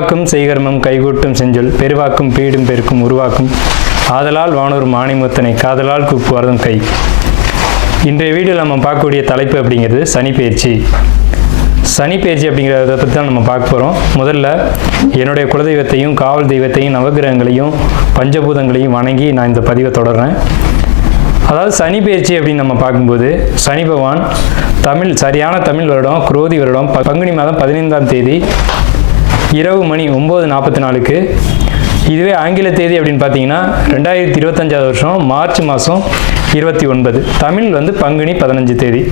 உருவாக்கும் செய்கர்மம் கைகூட்டும் செஞ்சொல் பெருவாக்கும் பீடும் பெருக்கும் உருவாக்கும் ஆதலால் வானூர் மாணிமுத்தனை காதலால் கூப்புவார்தம் கை. இன்றைய வீடியோவில் நம்ம பார்க்கக்கூடிய தலைப்பு அப்படிங்கிறது சனிப்பெயர்ச்சி. சனிப்பெயர்ச்சி அப்படிங்கிறத பற்றி தான் நம்ம பார்க்க போகிறோம். முதல்ல என்னுடைய குலதெய்வத்தையும் காவல் தெய்வத்தையும் நவகிரகங்களையும் பஞ்சபூதங்களையும் வணங்கி நான் இந்த பதிவை தொடர்றேன். அதாவது சனிப்பெயர்ச்சி அப்படின்னு நம்ம பார்க்கும்போது சனி பகவான் சரியான தமிழ் வருடம் குரோதி வருடம் பங்குனி மாதம் 15ஆம் தேதி இரவு மணி 9:44க்கு, இதுவே ஆங்கில தேதி அப்படின்னு பார்த்தீங்கன்னா 2025 வருஷம் மார்ச் மாதம் 29, தமிழ் பங்குனி 15 தேதி.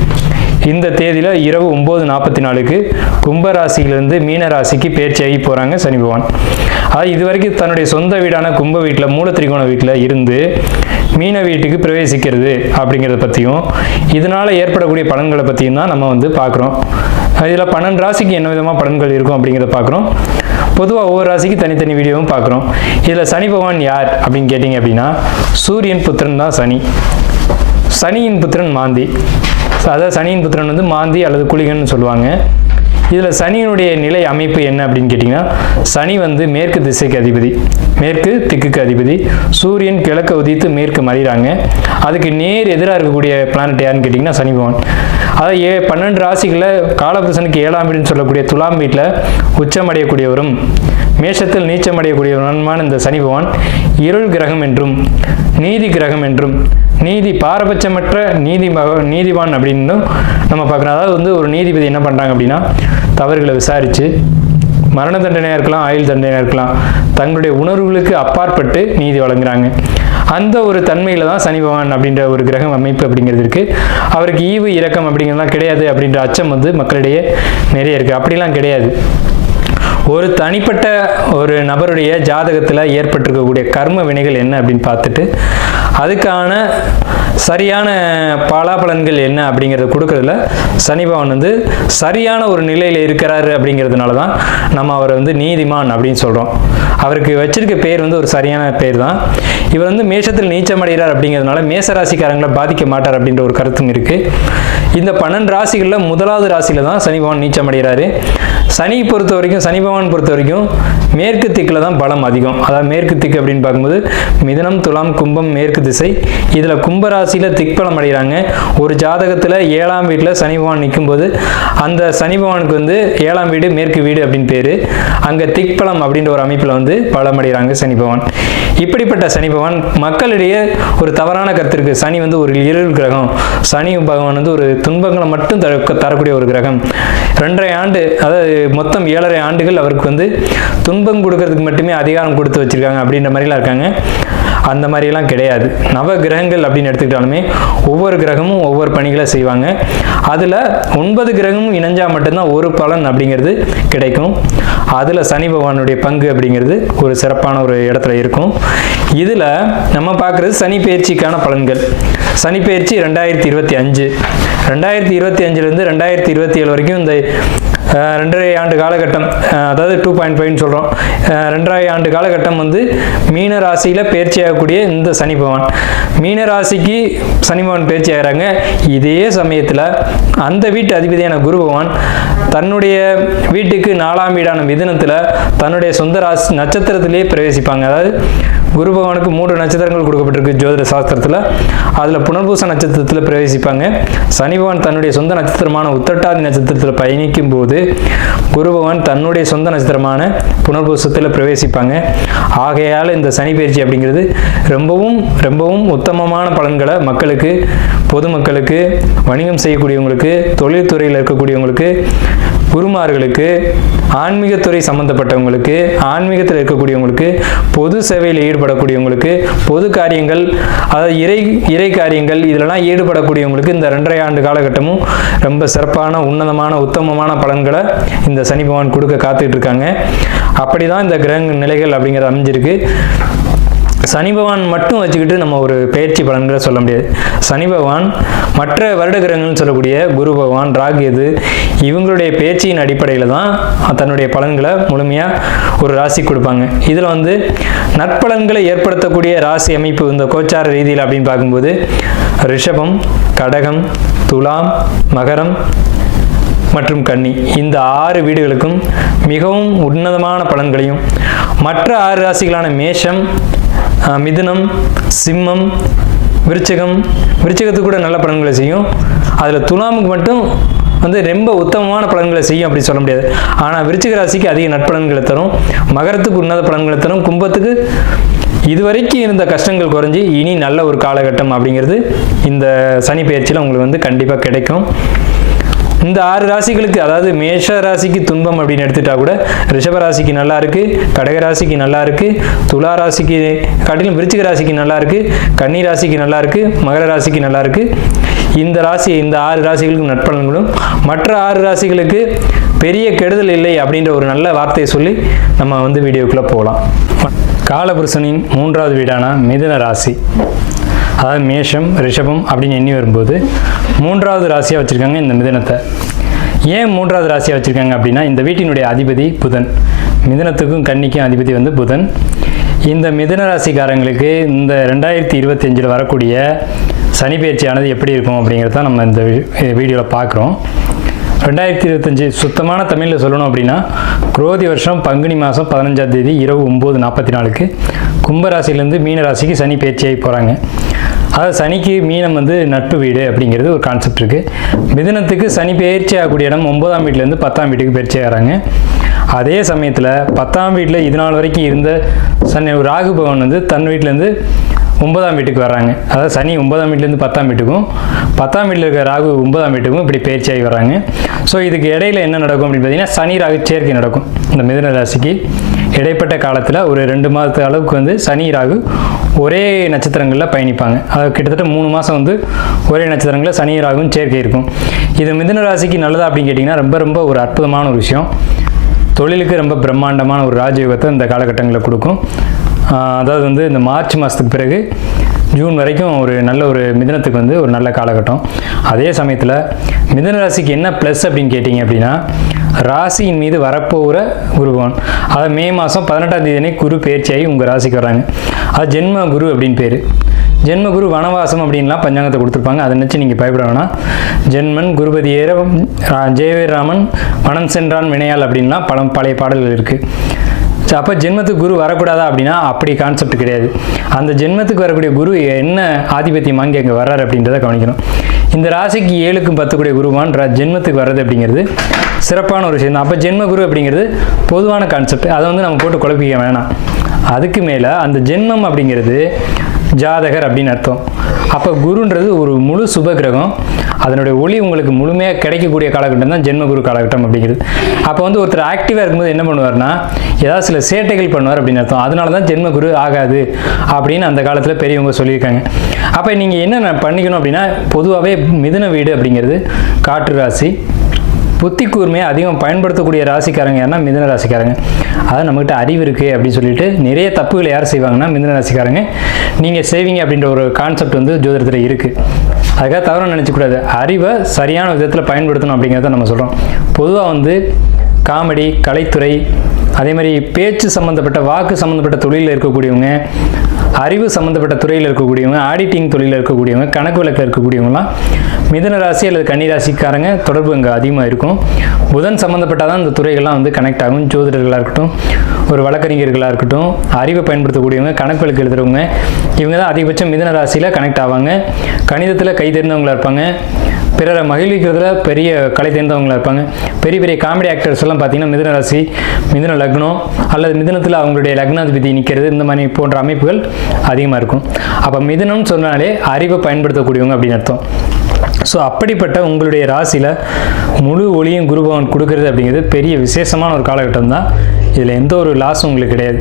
இந்த தேதியில் இரவு 9:44க்கு கும்பராசியிலிருந்து மீன ராசிக்கு பெயர்ச்சியாகி போகிறாங்க சனி பகவான். அது இதுவரைக்கும் தன்னுடைய சொந்த வீடான கும்ப வீட்டில் மூலத்திரிகோண வீட்டில் இருந்து மீன வீட்டுக்கு பிரவேசிக்கிறது அப்படிங்கிறத பற்றியும் இதனால் ஏற்படக்கூடிய பலன்களை பற்றியும் தான் நம்ம பார்க்குறோம். இதில் 12 ராசிக்கு என்ன விதமாக பலன்கள் இருக்கும் அப்படிங்கிறத பார்க்குறோம். பொதுவாக ஒவ்வொரு ராசிக்கு தனித்தனி வீடியோவும் பார்க்குறோம். இதில் சனி பகவான் யார் அப்படின்னு கேட்டிங்க அப்படின்னா சூரியன் புத்திரன் தான் சனி. சனியின் புத்திரன் மாந்தி. அதாவது சனியின் புத்திரன் மாந்தி அல்லது குளிகன்னு சொல்லுவாங்க. இதில் சனியினுடைய நிலை அமைப்பு என்ன அப்படின்னு கேட்டிங்கன்னா சனி மேற்கு திசைக்கு அதிபதி, மேற்கு திக்குக்கு அதிபதி. சூரியன் கிழக்கு உதித்து மேற்கு மறைகிறாங்க. அதுக்கு நேர் எதிராக இருக்கக்கூடிய பிளானட் யாருன்னு கேட்டிங்கன்னா சனி பகவான். அதாவது 12 ராசிகளில் காலபுருஷனுக்கு 7ஆம் வீடுன்னு சொல்லக்கூடிய துலாம் வீட்டில் உச்சமடையக்கூடியவரும் மேஷத்தில் நீச்சமடையக்கூடியவருமான இந்த சனி பகவான் இருள் கிரகம் என்றும் நீதி கிரகம் என்றும் நீதி பாரபட்சமற்ற நீதிவான் அப்படின்னு நம்ம பார்க்குறோம். அதாவது ஒரு நீதிபதி என்ன பண்ணுறாங்க அப்படின்னா தவறுகளை விசாரித்து மரண தண்டனையாக இருக்கலாம், ஆயுள் தண்டனையாக இருக்கலாம், தங்களுடைய உணர்வுகளுக்கு அப்பாற்பட்டு நீதி வழங்குறாங்க. அந்த ஒரு தன்மையில் தான் சனி பகவான் அப்படின்ற ஒரு கிரகம் அமைப்பு அப்படிங்கிறது இருக்குது. அவருக்கு ஈவு இரக்கம் அப்படிங்கிறதுலாம் கிடையாது அப்படின்ற அச்சம் மக்களிடையே நிறைய இருக்குது. அப்படிலாம் கிடையாது. ஒரு தனிப்பட்ட ஒரு நபருடைய ஜாதகத்தில் ஏற்பட்டிருக்கக்கூடிய கர்ம வினைகள் என்ன அப்படின்னு பார்த்துட்டு அதுக்கான சரியான பலாபலன்கள் என்ன அப்படிங்கிறத கொடுக்கறதுல சனி பகவான் சரியான ஒரு நிலையில் இருக்கிறாரு அப்படிங்கிறதுனால தான் நம்ம அவரை நீதிமான் அப்படின்னு சொல்கிறோம். அவருக்கு வச்சிருக்க பேர் ஒரு சரியான பேர் தான். இவர் மேஷத்தில் நீச்சமடைகிறார் அப்படிங்கிறதுனால மேசராசிக்காரங்களை பாதிக்க மாட்டார் அப்படின்ற ஒரு கருத்தும் இருக்குது. இந்த 12 ராசிகளில் முதலாவது ராசியில் தான் சனி பகவான் நீச்சமடைகிறாரு. சனி பகவான் பொறுத்த வரைக்கும் மேற்கு திக்கில் தான் பலம் அதிகம். அதாவது மேற்கு திக்கு அப்படின்னு பார்க்கும்போது மிதுனம், துலாம், கும்பம் மேற்கு திசை. இதில் கும்பராசியில் திக்பலம் அடைகிறாங்க. ஒரு ஜாதகத்தில் 7ஆம் வீட்டில் சனி பகவான் நிற்கும்போது அந்த சனி பகவானுக்கு 7ஆம் வீடு மேற்கு வீடு அப்படின்னு பேர். அங்கே திக்பலம் அப்படின்ற ஒரு அமைப்பில் பலம் அடைகிறாங்க சனி பகவான். இப்படிப்பட்ட சனி பகவான் மக்களிடையே ஒரு தவறான கருத்து இருக்குது. சனி ஒரு இருள் கிரகம், சனி பகவான் ஒரு துன்பங்களை மட்டும் தரக்கூடிய ஒரு கிரகம். 2.5 ஆண்டு, அதாவது மொத்தம் 7.5 ஆண்டுகள் அவருக்கு துன்பம் கொடுக்கறதுக்கு மட்டுமே அதிகாரம் கொடுத்து வச்சிருக்காங்க அப்படின்ற மாதிரிலாம் இருக்காங்க. அந்த மாதிரிலாம் கிடையாது. நவ கிரகங்கள் அப்படின்னு எடுத்துக்கிட்டாலுமே ஒவ்வொரு கிரகமும் ஒவ்வொரு பணிகளை செய்வாங்க. அதில் 9 கிரகமும் இணைஞ்சால் மட்டும்தான் ஒரு பலன் அப்படிங்கிறது கிடைக்கும். அதில் சனி பகவானுடைய பங்கு அப்படிங்கிறது ஒரு சிறப்பான ஒரு இடத்துல இருக்கும். இதில் நம்ம பார்க்குறது சனி பெயர்ச்சிக்கான பலன்கள். சனி பெயர்ச்சி 2025, 2025லேருந்து 2027 வரைக்கும் இந்த 2.5 ஆண்டு காலகட்டம், அதாவது 2.5 சொல்கிறோம். 2.5 ஆண்டு காலகட்டம் மீன ராசியில் பயிற்சி ஆகக்கூடிய இந்த சனி பகவான் மீன ராசிக்கு சனி பகவான் பயிற்சி ஆகிறாங்க. இதே சமயத்தில் அந்த வீட்டு அதிபதியான குரு பகவான் தன்னுடைய வீட்டுக்கு 4ஆம் வீடான மிதுனத்தில் தன்னுடைய சொந்த ராசி நட்சத்திரத்திலே பிரவேசிப்பாங்க. அதாவது குரு பகவானுக்கு 3 நட்சத்திரங்கள் கொடுக்கப்பட்டிருக்கு ஜோதிட சாஸ்திரத்தில். அதில் புனர்பூச நட்சத்திரத்தில் பிரவேசிப்பாங்க. சனி பகவான் தன்னுடைய சொந்த நட்சத்திரமான உத்திரட்டாதி நட்சத்திரத்தில் பயணிக்கும் போது குரு பகவான் தன்னுடைய சொந்த நட்சத்திரமான புனர்பூசத்தில் பிரவேசிப்பாங்க. ஆகையால் இந்த சனி பெயர்ச்சி அப்படிங்கிறது ரொம்பவும் ரொம்பவும் உத்தமமான பலன்களை மக்களுக்கு, பொதுமக்களுக்கு, வணிகம் செய்யக்கூடியவங்களுக்கு, தொழில்துறையில் இருக்கக்கூடியவங்களுக்கு, குருமார்களுக்கு, ஆன்மீகத்துறை சம்பந்தப்பட்டவங்களுக்கு, ஆன்மீகத்தில் இருக்கக்கூடியவங்களுக்கு, பொது சேவையில் ஈடுபடக்கூடியவங்களுக்கு, பொது காரியங்கள், அதாவது இறை காரியங்கள் இதிலெல்லாம் ஈடுபடக்கூடியவங்களுக்கு இந்த 2.5 ஆண்டு காலகட்டமும் ரொம்ப சிறப்பான உன்னதமான உத்தமமான பலன்களை இந்த சனி பகவான் கொடுக்க காத்துட்டு இருக்காங்க. அப்படிதான் இந்த கிரக நிலைகள் அப்படிங்கிறது அமைஞ்சிருக்கு. சனி பகவான் மட்டும் வச்சுக்கிட்டு நம்ம ஒரு பயிற்சி பலன்களை சொல்ல முடியாது. சனி பகவான் மற்ற வருட கிரகங்கள்னு சொல்லக்கூடிய குரு பகவான், ராகு, இவங்களுடைய பேச்சின் அடிப்படையில் தான் தன்னுடைய பலன்களை முழுமையாக ஒரு ராசி கொடுப்பாங்க. இதில் நற்பலன்களை ஏற்படுத்தக்கூடிய ராசி அமைப்பு இந்த கோச்சார ரீதியில் அப்படின்னு பார்க்கும்போது ரிஷபம், கடகம், துலாம், மகரம், மற்றும் கன்னி இந்த 6 வீடுகளுக்கும் மிகவும் உன்னதமான பலன்களையும், மற்ற 6 ராசிகளான மேஷம், மிதுனம், சிம்மம், விருச்சிகத்துக்கு கூட நல்ல பலன்களை செய்யும். அதில் துலாமுக்கு மட்டும் ரொம்ப உத்தமமான பலன்களை செய்யும் அப்படி சொல்ல முடியாது. ஆனால் விருச்சிக ராசிக்கு அதிக நட்பலன்களை தரும், மகரத்துக்கு உன்னத பலன்களை தரும், கும்பத்துக்கு இதுவரைக்கும் இருந்த கஷ்டங்கள் குறைஞ்சி இனி நல்ல ஒரு காலகட்டம் அப்படிங்கிறது இந்த சனி பெயர்ச்சியில் உங்களுக்கு கண்டிப்பாக கிடைக்கும். இந்த 6 ராசிகளுக்கு, அதாவது மேஷ ராசிக்கு துன்பம் அப்படின்னு எடுத்துட்டா கூட ரிஷப ராசிக்கு நல்லா இருக்கு, கடக ராசிக்கு நல்லா இருக்கு, துலா ராசிக்கு காட்டிலும் விருச்சிக ராசிக்கு நல்லா இருக்கு, கன்னி ராசிக்கு நல்லா இருக்கு, மகர ராசிக்கு நல்லா இருக்கு. இந்த 6 ராசிகளுக்கு நட்பலன்களும், மற்ற 6 ராசிகளுக்கு பெரிய கெடுதல் இல்லை அப்படின்ற ஒரு நல்ல வார்த்தையை சொல்லி நம்ம வீடியோக்குள்ள போகலாம். காலபுருஷனின் 3வது வீடான மிதுன ராசி, அதாவது மேஷம், ரிஷபம் அப்படின்னு எண்ணி வரும்போது 3வது ராசியாக வச்சுருக்காங்க இந்த மிதுனத்தை. ஏன் 3வது ராசியாக வச்சுருக்காங்க அப்படின்னா, இந்த வீட்டினுடைய அதிபதி புதன். மிதுனத்துக்கும் கன்னிக்கும் அதிபதி புதன். இந்த மிதுன ராசிக்காரங்களுக்கு இந்த 2025 வரக்கூடிய சனி பெயர்ச்சியானது எப்படி இருக்கும் அப்படிங்கிறத நம்ம இந்த வீடியோவில் பார்க்குறோம். 2025 சுத்தமான தமிழில் சொல்லணும் அப்படின்னா, குரோதி வருஷம் பங்குனி மாதம் 15ஆம் தேதி இரவு 9:44 கும்பராசிலேருந்து மீன ராசிக்கு சனி பெயர்ச்சியாகி போகிறாங்க. அதாவது சனிக்கு மீனம் நட்பு வீடு அப்படிங்கிறது ஒரு கான்செப்ட் இருக்குது. மிதுனத்துக்கு சனி பெயர்ச்சி ஆகக்கூடிய இடம் 9ஆம் வீட்டிலேருந்து 10ஆம் வீட்டுக்கு பெயர்ச்சி ஆகிறாங்க. அதே சமயத்தில் 10ஆம் வீட்டில் இது நாள் வரைக்கும் இருந்த சனி ராகு பகவான் தன் வீட்டிலேருந்து 9ஆம் வீட்டுக்கு வர்றாங்க. அதாவது சனி 9ஆம் வீட்டிலேருந்து 10ஆம் வீட்டுக்கும், 10ஆம் வீட்டில் இருக்கிற ராகு 9ஆம் வீட்டுக்கும் இப்படி பயிற்சியாகி வர்றாங்க. ஸோ இதுக்கு இடையில என்ன நடக்கும் அப்படின்னு பார்த்தீங்கன்னா, சனி ராகு சேர்க்கை நடக்கும். இந்த மிதுன ராசிக்கு இடைப்பட்ட காலத்தில் ஒரு 2 மாதத்து அளவுக்கு சனி ராகு ஒரே நட்சத்திரங்களில் பயணிப்பாங்க. அது கிட்டத்தட்ட 3 மாதம் ஒரே நட்சத்திரங்களில் சனி ராகுவும் சேர்க்கை இருக்கும். இது மிதுன ராசிக்கு நல்லதா அப்படின்னு கேட்டிங்கன்னா, ரொம்ப ரொம்ப ஒரு அற்புதமான ஒரு விஷயம். தொழிலுக்கு ரொம்ப பிரம்மாண்டமான ஒரு ராஜயோகத்தை இந்த காலகட்டங்களில் கொடுக்கும். அதாவது இந்த மார்ச் மாதத்துக்கு பிறகு ஜூன் வரைக்கும் ஒரு நல்ல ஒரு மிதுனத்துக்கு ஒரு நல்ல காலகட்டம். அதே சமயத்தில் மிதுன ராசிக்கு என்ன ப்ளஸ் அப்படின்னு கேட்டிங்க அப்படின்னா, ராசியின் மீது வரப்போகிற குரு பகவான், அதாவது மே மாதம் 18ஆம் தேதி குரு பெயர்ச்சியாகி உங்கள் ராசிக்கு வர்றாங்க. அது ஜென்ம குரு அப்படின்னு பேர். ஜென்ம குரு வனவாசம் அப்படின்லாம் பஞ்சாங்கத்தை கொடுத்துருப்பாங்க. அதை நினச்சி நீங்கள் பயப்பட வேணாம். ஜென்மன் குருபதி ஏற ஜெயவீராமன் வனம் சென்றான் வினையால் அப்படின்லாம் பழைய பாடல்கள் இருக்குது. அப்போ ஜென்மத்துக்கு குரு வரக்கூடாதா அப்படின்னா அப்படி கான்செப்ட் கிடையாது. அந்த ஜென்மத்துக்கு வரக்கூடிய குரு என்ன ஆதிபத்தியம் வாங்கி அங்கே வர்றாரு அப்படின்றத கவனிக்கணும். இந்த ராசிக்கு 7க்கும் 10 குருவான் ஜென்மத்துக்கு வர்றது அப்படிங்கிறது சிறப்பான ஒரு விஷயம் தான். அப்போ ஜென்ம குரு அப்படிங்கிறது பொதுவான கான்செப்ட், அதை நம்ம போட்டு குழப்பிக்க வேணாம். அதுக்கு மேலே அந்த ஜென்மம் அப்படிங்கிறது ஜாதகர் அப்படின்னு அர்த்தம். அப்போ குருன்றது ஒரு முழு சுப கிரகம், அதனுடைய ஒளி உங்களுக்கு முழுமையாக கிடைக்கக்கூடிய காலகட்டம் தான் ஜென்மகுரு காலகட்டம் அப்படிங்கிறது. அப்போ ஒருத்தர் ஆக்டிவாக இருக்கும்போது என்ன பண்ணுவார்னா, ஏதாவது சில சேட்டைகள் பண்ணுவார் அப்படின்னு அர்த்தம். அதனால தான் ஜென்மகுரு ஆகாது அப்படின்னு அந்த காலத்தில் பெரியவங்க சொல்லியிருக்காங்க. அப்போ நீங்கள் என்ன பண்ணிக்கணும் அப்படின்னா, பொதுவாகவே மிதுன வீடு அப்படிங்கிறது காற்று ராசி. புத்தி கூர்மையை அதிகம் பயன்படுத்தக்கூடிய ராசிக்காரங்க யாருன்னா மிதுன ராசிக்காரங்க. அதாவது நம்மகிட்ட அறிவு இருக்குது அப்படின்னு சொல்லிட்டு நிறைய தப்புகளை யார் செய்வாங்கன்னா மிதுன ராசிக்காரங்க. நீங்கள் செய்வீங்க அப்படின்ற ஒரு கான்செப்ட் ஜோதிடத்தில் இருக்குது. அதுக்காக தவறாக நினச்சக்கூடாது. அறிவை சரியான விதத்தில் பயன்படுத்தணும் அப்படிங்கிறத நம்ம சொல்கிறோம். பொதுவாக காமெடி, கலைத்துறை, அதே மாதிரி பேச்சு சம்மந்தப்பட்ட, வாக்கு சம்மந்தப்பட்ட தொழிலில் இருக்கக்கூடியவங்க, அறிவு சம்மந்தப்பட்ட துறையில் இருக்கக்கூடியவங்க, ஆடிட்டிங் தொழிலில் இருக்கக்கூடியவங்க, கணக்கு வழக்கில் இருக்கக்கூடியவங்களாம் மிதுன ராசி அல்லது கன்னி ராசிக்காரங்க தொடர்பு இங்கே அதிகமாக இருக்கும். புதன் சம்மந்தப்பட்டால் தான் இந்த துறைகள்லாம் கனெக்ட் ஆகும். ஜோதிடர்களாக இருக்கட்டும், ஒரு வழக்கறிஞர்களாக இருக்கட்டும், அறிவை பயன்படுத்தக்கூடியவங்க, கணக்கு வழக்கு எழுதுறவங்க, இவங்க தான் அதிகபட்சம் மிதுன ராசியில் கனெக்ட் ஆவாங்க. கணிதத்தில் கை தேர்ந்தவங்களாக இருப்பாங்க. பிறரை மகிழ்விக்கிறதுல பெரிய கலை தேர்ந்தவங்களாக இருப்பாங்க. பெரிய பெரிய காமெடி ஆக்டர்ஸ் எல்லாம் பார்த்தீங்கன்னா மிதுன ராசி, மிதுன லக்னம் அல்லது மிதுனத்தில் அவங்களுடைய லக்னாதிபதி நிற்கிறது, இந்த மாதிரி போன்ற அமைப்புகள் அதிகமாக இருக்கும். அப்போ மிதுனம்னு சொன்னாலே அறிவை பயன்படுத்தக்கூடியவங்க அப்படின்னு அர்த்தம். ஸோ அப்படிப்பட்ட உங்களுடைய ராசியில் முழு ஒளியும் குரு பகவான் கொடுக்கறது அப்படிங்கிறது பெரிய விசேஷமான ஒரு காலகட்டம் தான். இதில் எந்த ஒரு லாஸும் உங்களுக்கு கிடையாது.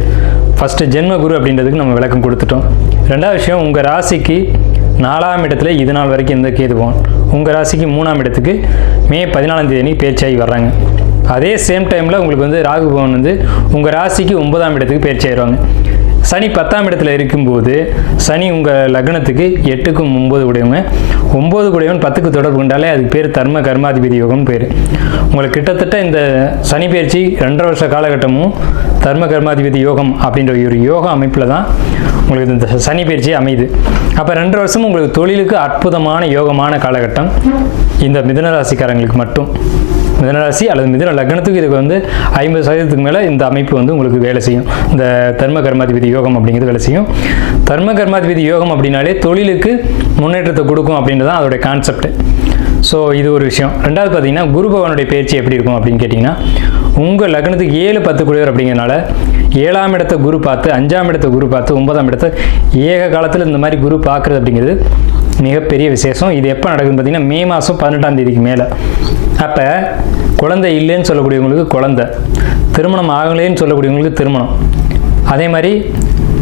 ஃபஸ்ட்டு ஜென்ம குரு அப்படின்றதுக்கு நம்ம விளக்கம் கொடுத்துட்டோம். ரெண்டாவது விஷயம், உங்கள் ராசிக்கு 4ஆம் இடத்துல இது நாள் வரைக்கும் இந்த கேது பகவான் உங்கள் ராசிக்கு 3ஆம் இடத்துக்கு மே 14ஆம் தேதி பயிற்சியாகி வர்றாங்க. அதே சேம் டைமில் உங்களுக்கு ராகு பகவான் உங்கள் ராசிக்கு 9ஆம் இடத்துக்கு பயிற்சியாகிடுவாங்க. சனி 10ஆம் இடத்துல இருக்கும்போது சனி உங்கள் லக்னத்துக்கு 8க்கும் 9 உடையவங்க. 9 கூடையவன் 10க்கு தொடர்பு கொண்டாலே அதுக்கு பேர் தர்ம கர்மாதிபதி யோகம்னு பேர். உங்களுக்கு கிட்டத்தட்ட இந்த சனி பயிற்சி 2.5 வருஷ காலகட்டமும் தர்ம கர்மாதிபதி யோகம் அப்படின்ற ஒரு யோக அமைப்பில் தான் உங்களுக்கு இந்த சனி பயிற்சி அமையுது. அப்போ 2.5 வருஷமும் உங்களுக்கு தொழிலுக்கு அற்புதமான யோகமான காலகட்டம் இந்த மிதுன ராசிக்காரங்களுக்கு மட்டும். மிதுன ராசி அல்லது மிதுன லக்னத்துக்கு இதுக்கு வந்து 50% மேலே இந்த அமைப்பு வந்து உங்களுக்கு வேலை செய்யும். இந்த தர்ம கர்மாதிபதி யோகம் அப்படிங்கிறது வேலை செய்யும். தர்ம கர்மாதிபதி யோகம் அப்படின்னாலே தொழிலுக்கு முன்னேற்றத்தை கொடுக்கும் அப்படின்றது தான் அதோடைய கான்செப்ட். ஸோ இது ஒரு விஷயம். ரெண்டாவது பார்த்தீங்கன்னா குரு பகவானுடைய பயிற்சி எப்படி இருக்கும் அப்படின்னு கேட்டிங்கன்னா, உங்கள் லக்னத்துக்கு 7, 10 கூடியவர் அப்படிங்கிறனால 7ஆம் இடத்தை குரு பார்த்து, 5ஆம் இடத்தை குரு பார்த்து, 9ஆம் இடத்தை ஏக காலத்தில் இந்த மாதிரி குரு பார்க்குறது அப்படிங்கிறது மிகப்பெரிய விசேஷம். இது எப்போ நடக்குதுன்னு பார்த்தீங்கன்னா மே மாதம் 18ஆம் தேதிக்கு மேலே. அப்போ குழந்தை இல்லைன்னு சொல்லக்கூடியவங்களுக்கு குழந்தை, திருமணம் ஆகலைன்னு சொல்லக்கூடியவங்களுக்கு திருமணம், அதே மாதிரி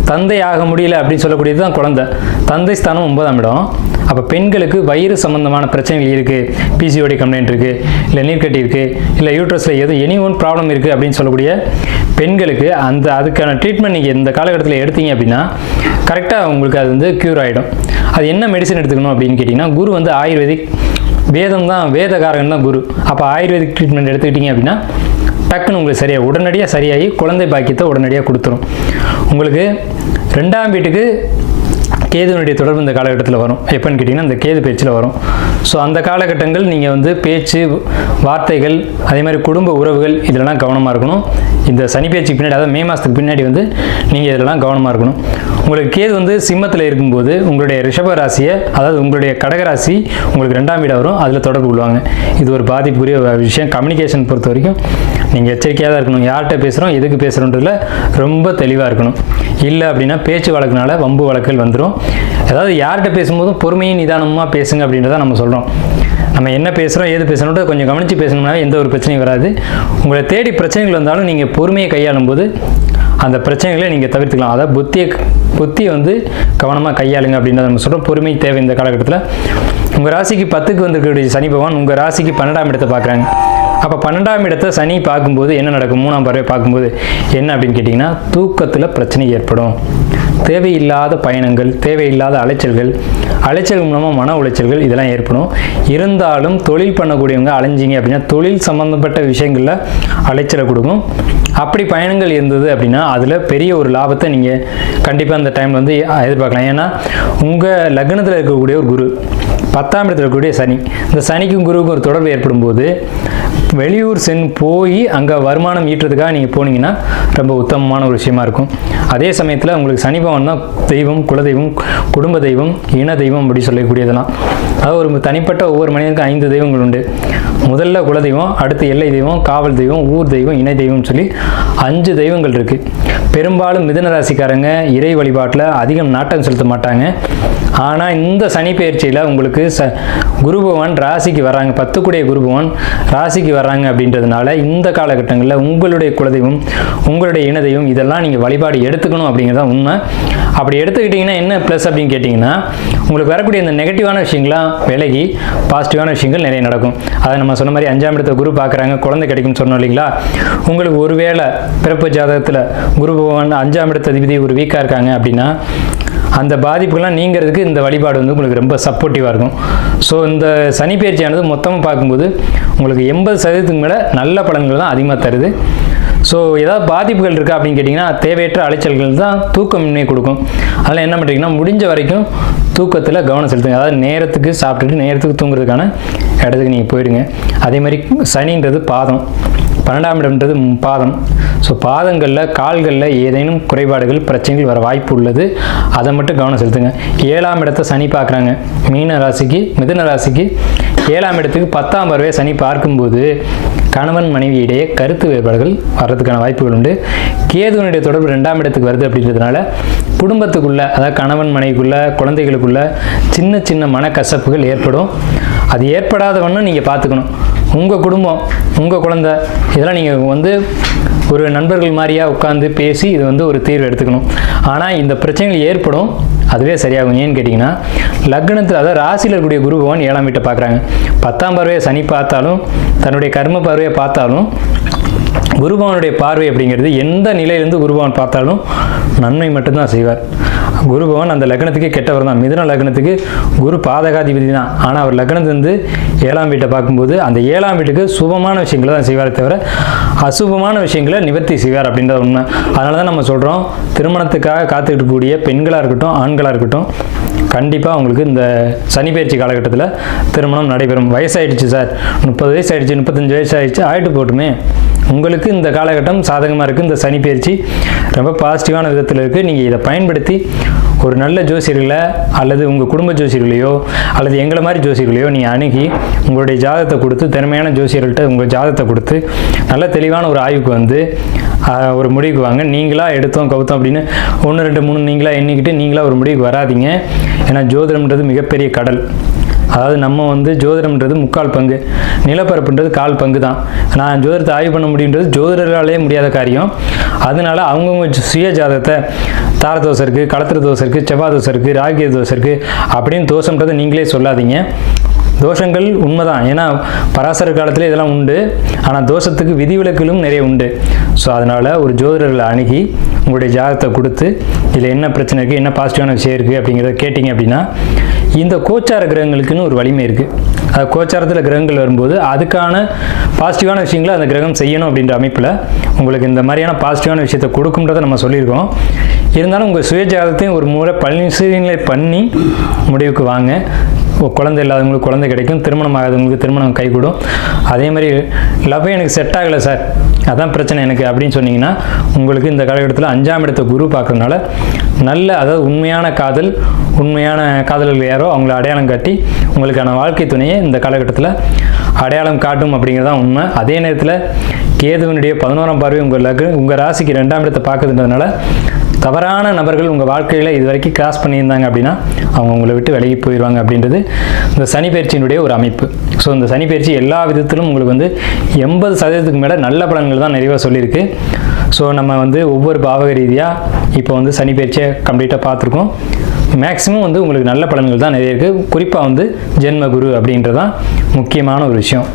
தந்தை ஆக முடியல அப்படின்னு சொல்லக்கூடியது தான் குழந்தை. தந்தை ஸ்தானம் 9ஆம் இடம். அப்போ பெண்களுக்கு வயிறு சம்பந்தமான பிரச்சனைகள் இருக்குது, பிசிஓடி கம்ப்ளைண்ட் இருக்குது, இல்லை நீர்க்கட்டி இருக்குது, இல்லை யூட்ரஸில் எனி ஒன் ப்ராப்ளம் இருக்குது அப்படின்னு சொல்லக்கூடிய பெண்களுக்கு அதுக்கான ட்ரீட்மெண்ட் நீங்கள் இந்த காலகட்டத்தில் எடுத்தீங்க அப்படின்னா கரெக்டாக உங்களுக்கு அது வந்து க்யூர் ஆகிடும். அது என்ன மெடிசன் எடுத்துக்கணும் அப்படின்னு கேட்டிங்கன்னா, குரு வந்து ஆயுர்வேதிக் வேதம் தான், வேதகாரகன் தான் குரு. அப்போ ஆயுர்வேதிக் ட்ரீட்மெண்ட் எடுத்துக்கிட்டிங்க அப்படின்னா டக்குன்னு உங்களுக்கு உடனடியாக சரியாகி குழந்தை பாக்கியத்தை உடனடியாக கொடுத்துரும். உங்களுக்கு 2ஆம் வீட்டுக்கு கேதுவனுடைய தொடர்பு இந்த காலகட்டத்தில் வரும். எப்போன்னு கேட்டிங்கன்னா இந்த கேது பேச்சில் வரும். ஸோ அந்த காலகட்டங்கள் நீங்கள் வந்து பேச்சு, வார்த்தைகள், அதே மாதிரி குடும்ப உறவுகள் இதிலெல்லாம் கவனமாக இருக்கணும். இந்த சனி பேச்சுக்கு பின்னாடி, அதாவது மே மாதத்துக்கு பின்னாடி வந்து நீங்கள் இதிலெல்லாம் கவனமாக இருக்கணும். உங்களுக்கு கேது வந்து சிம்மத்தில் இருக்கும்போது உங்களுடைய ரிஷப ராசியை, அதாவது உங்களுடைய கடகராசி உங்களுக்கு 2ஆம் வீடாக வரும், அதில் தொடர்பு கொள்வாங்க. இது ஒரு பாதிப்புக்குரிய விஷயம். கம்யூனிகேஷன் பொறுத்த வரைக்கும் நீங்கள் எச்சரிக்கையாக தான் இருக்கணும். யார்கிட்ட பேசுகிறோம், எதுக்கு பேசுகிறோன்றதுல ரொம்ப தெளிவாக இருக்கணும். இல்லை அப்படின்னா பேச்சு வழக்குனால வம்பு வழக்குகள் வந்துடும். அதாவது யார்கிட்ட பேசும்போதும் பொறுமையும் நிதானமாக பேசுங்க அப்படின்றத நம்ம சொல்கிறோம். நம்ம என்ன பேசுகிறோம், ஏது பேசணுன்றது கொஞ்சம் கவனித்து பேசணும்னா எந்த ஒரு பிரச்சனையும் வராது. உங்களை தேடி பிரச்சனைகள் வந்தாலும் நீங்கள் பொறுமையை கையாளும் போது அந்த பிரச்சனைகளை நீங்கள் தவிர்த்துக்கலாம். அதாவது புத்தியை வந்து கவனமாக கையாளுங்க அப்படின்றத நம்ம சொல்கிறோம். பொறுமை தேவை இந்த காலகட்டத்தில். உங்கள் ராசிக்கு 10க்கு வந்திருக்கக்கூடிய சனி பகவான் உங்கள் ராசிக்கு 12ஆம் இடத்தை பார்க்குறாங்க. அப்போ 12ஆம் இடத்தை சனி பார்க்கும்போது என்ன நடக்கும், 3ஆம் பார்வை பார்க்கும்போது என்ன அப்படின்னு கேட்டிங்கன்னா, தூக்கத்தில் பிரச்சனை ஏற்படும். தேவையில்லாத பயணங்கள், தேவையில்லாத அலைச்சல்கள் மூலமாக மன உளைச்சல்கள் இதெல்லாம் ஏற்படும். இருந்தாலும் தொழில் பண்ணக்கூடியவங்க அலைஞ்சிங்க அப்படின்னா தொழில் சம்மந்தப்பட்ட விஷயங்களில் அலைச்சலை கொடுக்கும். அப்படி பயணங்கள் இருந்தது அப்படின்னா அதில் பெரிய ஒரு லாபத்தை நீங்கள் கண்டிப்பாக அந்த டைமில் வந்து எதிர்பார்க்கலாம். ஏன்னா உங்கள் லக்னத்தில் இருக்கக்கூடிய ஒரு குரு, 10ஆம் இடத்துல இருக்கக்கூடிய சனி, இந்த சனிக்கும் குருவுக்கும் ஒரு தொடர்பு ஏற்படும் போது வெளியூர் போய் அங்கே வருமானம் ஈட்டுறதுக்காக நீங்கள் போனீங்கன்னா ரொம்ப உத்தமமான ஒரு விஷயமா இருக்கும். அதே சமயத்தில் உங்களுக்கு சனி பகவான் தான் தெய்வம், குலதெய்வம், குடும்ப தெய்வம், இன தெய்வம் அப்படி சொல்லக்கூடியதெல்லாம். அதாவது ஒரு தனிப்பட்ட ஒவ்வொரு மனிதனுக்கும் 5 தெய்வங்கள் உண்டு. முதல்ல குலதெய்வம், அடுத்து எல்லை தெய்வம், காவல் தெய்வம், ஊர் தெய்வம், இணை தெய்வம் சொல்லி 5 தெய்வங்கள் இருக்குது. பெரும்பாலும் மிதுன ராசிக்காரங்க இறை வழிபாட்டில் அதிகம் நாட்டம் செலுத்த மாட்டாங்க. ஆனால் இந்த சனி பயிற்சியில் உங்களுக்கு குரு பகவான் ராசிக்கு வராங்க, 10 கூடிய குரு பகவான் ராசிக்கு வர்றாங்க அப்படின்றதுனால இந்த காலகட்டங்களில் உங்களுடைய குலதெய்வம், உங்களுடைய இன தெய்வம் இதெல்லாம் நீங்கள் வழிபாடு எடுத்துக்கணும் அப்படிங்கிறதான் உண்மை. அப்படி எடுத்துக்கிட்டிங்கன்னா என்ன ப்ளஸ் அப்படின்னு கேட்டிங்கன்னா, உங்களுக்கு வரக்கூடிய இந்த நெகட்டிவான விஷயங்கள்லாம் விலகி பாசிட்டிவான விஷயங்கள் நிறைய நடக்கும். அதை நம்ம சொன்ன மாதிரி 5ஆம் இடத்தை குரு பார்க்குறாங்க, குழந்தை கிடைக்கும்னு சொன்னோம் இல்லைங்களா. உங்களுக்கு ஒருவேளை பிறப்பு ஜாதகத்தில் குரு பகவான் 5ஆம் இடத்த அதிபதி ஒரு வீக்காக இருக்காங்க அப்படின்னா அந்த பாதிப்புகள்லாம் நீங்கிறதுக்கு இந்த வழிபாடு வந்து உங்களுக்கு ரொம்ப சப்போர்ட்டிவாக இருக்கும். ஸோ இந்த சனி பயிற்சியானது மொத்தமாக பார்க்கும்போது உங்களுக்கு 80% மேலே நல்ல பலன்கள் தான் அதிகமாக தருது. ஸோ ஏதாவது பாதிப்புகள் இருக்கா அப்படின்னு கேட்டிங்கன்னா, தேவையற்ற அலைச்சல்கள் தான் தூக்கமின்மை கொடுக்கும். அதெல்லாம் என்ன பண்ணுறீங்கன்னா, முடிஞ்ச வரைக்கும் தூக்கத்தில் கவனம் செலுத்துங்க. அதாவது நேரத்துக்கு சாப்பிட்டுட்டு நேரத்துக்கு தூங்குறதுக்கான இடத்துக்கு நீங்கள் போயிடுங்க. அதே மாதிரி சனின்றது பாதம், 12ஆம் இடம்ன்றது பாதம். ஸோ பாதங்களில், கால்களில் ஏதேனும் குறைபாடுகள், பிரச்சனைகள் வர வாய்ப்பு உள்ளது. அதை மட்டும் கவனம் செலுத்துங்க. 7ஆம் இடத்தை சனி பார்க்குறாங்க. மீன ராசிக்கு, மிதுன ராசிக்கு 7ஆம் இடத்துக்கு 10ஆம் பார்வையை சனி பார்க்கும்போது கணவன் மனைவி இடையே கருத்து வேறுபாடுகள் வர்றதுக்கான வாய்ப்புகள் உண்டு. கேதுவனுடைய தொடர்பு 2ஆம் இடத்துக்கு வருது அப்படின்றதுனால குடும்பத்துக்குள்ள, அதாவது கணவன் மனைவிக்குள்ள, குழந்தைகளுக்குள்ள சின்ன சின்ன மனக்கசப்புகள் ஏற்படும். அது ஏற்படாதவன்னு நீங்கள் பார்த்துக்கணும். உங்கள் குடும்பம், உங்கள் குழந்தை இதெல்லாம் நீங்கள் வந்து ஒரு நண்பர்கள் மாதிரியாக உட்காந்து பேசி இது வந்து ஒரு தீர்வு எடுத்துக்கணும். ஆனால் இந்த பிரச்சனைகள் ஏற்படும், அதுவே சரியாகும். ஏன்னு கேட்டிங்கன்னா, லக்னத்தில், அதாவது ராசியில் இருக்கக்கூடிய குரு பகவான் 7ஆம் வீட்டை பார்க்குறாங்க. 10ஆம் பார்வையை சனி பார்த்தாலும், தன்னுடைய கர்ம பார்வையை பார்த்தாலும் குருபவனுடைய பார்வை அப்படிங்கிறது எந்த நிலையிலிருந்து குருபவன் பார்த்தாலும் நன்மை மட்டும்தான் செய்வார். குருபவன் அந்த லக்னத்துக்கு கெட்டவர் தான். மிதுன லக்னத்துக்கு குரு பாதகாதிபதி தான். ஆனால் அவர் லக்னத்திலிருந்து 7ஆம் வீட்டை பார்க்கும்போது அந்த 7ஆம் வீட்டுக்கு சுபமான விஷயங்களை தான் செய்வாரே தவிர அசுபமான விஷயங்களை நிவர்த்தி செய்வார் அப்படின்ற உண்மை. அதனால தான் நம்ம சொல்கிறோம், திருமணத்துக்காக காத்துக்கிட்டு இருக்கக்கூடிய பெண்களாக இருக்கட்டும் ஆண்களாக இருக்கட்டும், கண்டிப்பாக உங்களுக்கு இந்த சனி பயிற்சி காலகட்டத்தில் திருமணம் நடைபெறும். வயசாகிடுச்சு சார், 30 வயசு ஆகிடுச்சு, 35 வயசு ஆகிடுச்சு, ஆகிட்டு போட்டுமே, உங்களுக்கு இந்த காலகட்டம் சாதகமாக இருக்குது. இந்த சனி பயிற்சி ரொம்ப பாசிட்டிவான விதத்தில் இருக்குது. நீங்கள் இதை பயன்படுத்தி ஒரு நல்ல ஜோசியர்களை அல்லது உங்கள் குடும்ப ஜோசியர்களையோ அல்லது எங்களை மாதிரி ஜோசியர்களையோ நீங்கள் அணுகி உங்களுடைய ஜாதகத்தை கொடுத்து, திறமையான ஜோசியர்கள்ட்ட உங்கள் ஜாதகத்தை கொடுத்து நல்ல தெளிவான ஒரு ஆய்வுக்கு வந்து ஒரு முடிவுக்கு வாங்க. நீங்களாக எடுத்தோம் கவுத்தோம் அப்படின்னு 1 2 3 நீங்களாக எண்ணிக்கிட்டு நீங்களாக ஒரு முடிவுக்கு வராதிங்க. ஏன்னா ஜோதிடம்ன்றது மிகப்பெரிய கடல். அதாவது நம்ம வந்து ஜோதிடம்ன்றது 3/4 பங்கு, நிலப்பரப்புன்றது 1/4 பங்கு தான். நான் ஜோதிடத்தை ஆய்வு பண்ண முடியுன்றது ஜோதிடர்களாலே முடியாத காரியம். அதனால அவங்கவுங்க சுய ஜாதகத்தை தார தோசை இருக்குது, களத்திர தோசை இருக்குது, செவ்வாய் தோசை இருக்குது, ராகிய தோசை இருக்குது அப்படின்னு தோஷம்ன்றதை நீங்களே சொல்லாதீங்க. தோஷங்கள் உண்மைதான், ஏன்னா பராசர காலத்தில் இதெல்லாம் உண்டு. ஆனால் தோஷத்துக்கு விதிவிலக்குகளும் நிறைய உண்டு. ஸோ அதனால் ஒரு ஜோதிடர்களை அணுகி உங்களுடைய ஜாதகத்தை கொடுத்து இதில் என்ன பிரச்சனை இருக்குது, என்ன பாசிட்டிவான விஷயம் இருக்குது அப்படிங்கிறத கேட்டிங்க அப்படின்னா, இந்த கோச்சார கிரகங்களுக்குன்னு ஒரு வலிமை இருக்குது. அது கோச்சாரத்தில் கிரகங்கள் வரும்போது அதுக்கான பாசிட்டிவான விஷயங்களை அந்த கிரகம் செய்யணும் அப்படின்ற அமைப்பில் உங்களுக்கு இந்த மாதிரியான பாசிட்டிவான விஷயத்தை கொடுக்கும்ன்றதை நம்ம சொல்லியிருக்கோம். இருந்தாலும் உங்கள் சுய ஜாதகத்தையும் ஒரு முறை பரிசீலனை பண்ணி முடிவுக்கு வாங்க. குழந்தை இல்லாதவங்களுக்கு குழந்தை கிடைக்கும், திருமணம் ஆகாதவங்களுக்கு திருமணம் கைகூடும். அதே மாதிரி லவ் எனக்கு செட் ஆகலை சார், அதான் பிரச்சனை எனக்கு அப்படின்னு சொன்னீங்கன்னா, உங்களுக்கு இந்த காலகட்டத்தில் 5ஆம் இடத்தை குரு பார்க்கறதுனால நல்ல, அதாவது உண்மையான காதல், உண்மையான காதலர்கள் யாரோ அவங்கள அடையாளம் காட்டி உங்களுக்கான வாழ்க்கை துணையை இந்த காலகட்டத்தில் அடையாளம் காட்டும் அப்படிங்கிறதான் உண்மை. அதே நேரத்தில் கேதுவனுடைய 11ஆம் பார்வை உங்கள் ராசிக்கு 2ஆம் இடத்தை பார்க்குறதுன்றதுனால தவறான நபர்கள் உங்கள் வாழ்க்கையில் இது வரைக்கும் கிராஸ் பண்ணியிருந்தாங்க அப்படின்னா அவங்க உங்களை விட்டு விலகி போயிடுவாங்க அப்படின்றது இந்த சனி பயிற்சியினுடைய ஒரு அமைப்பு. ஸோ இந்த சனி பயிற்சி எல்லா விதத்திலும் உங்களுக்கு வந்து 80% மேலே நல்ல பலன்கள் தான் நிறைவாக சொல்லியிருக்கு. ஸோ நம்ம வந்து ஒவ்வொரு பாவக ரீதியாக இப்போ வந்து சனி பயிற்சியை கம்ப்ளீட்டாக பார்த்துருக்கோம். மேக்ஸிமம் வந்து உங்களுக்கு நல்ல பலன்கள் தான் நிறைய இருக்குது. குறிப்பாக வந்து ஜென்ம குரு அப்படின்றதான் முக்கியமான ஒரு விஷயம்.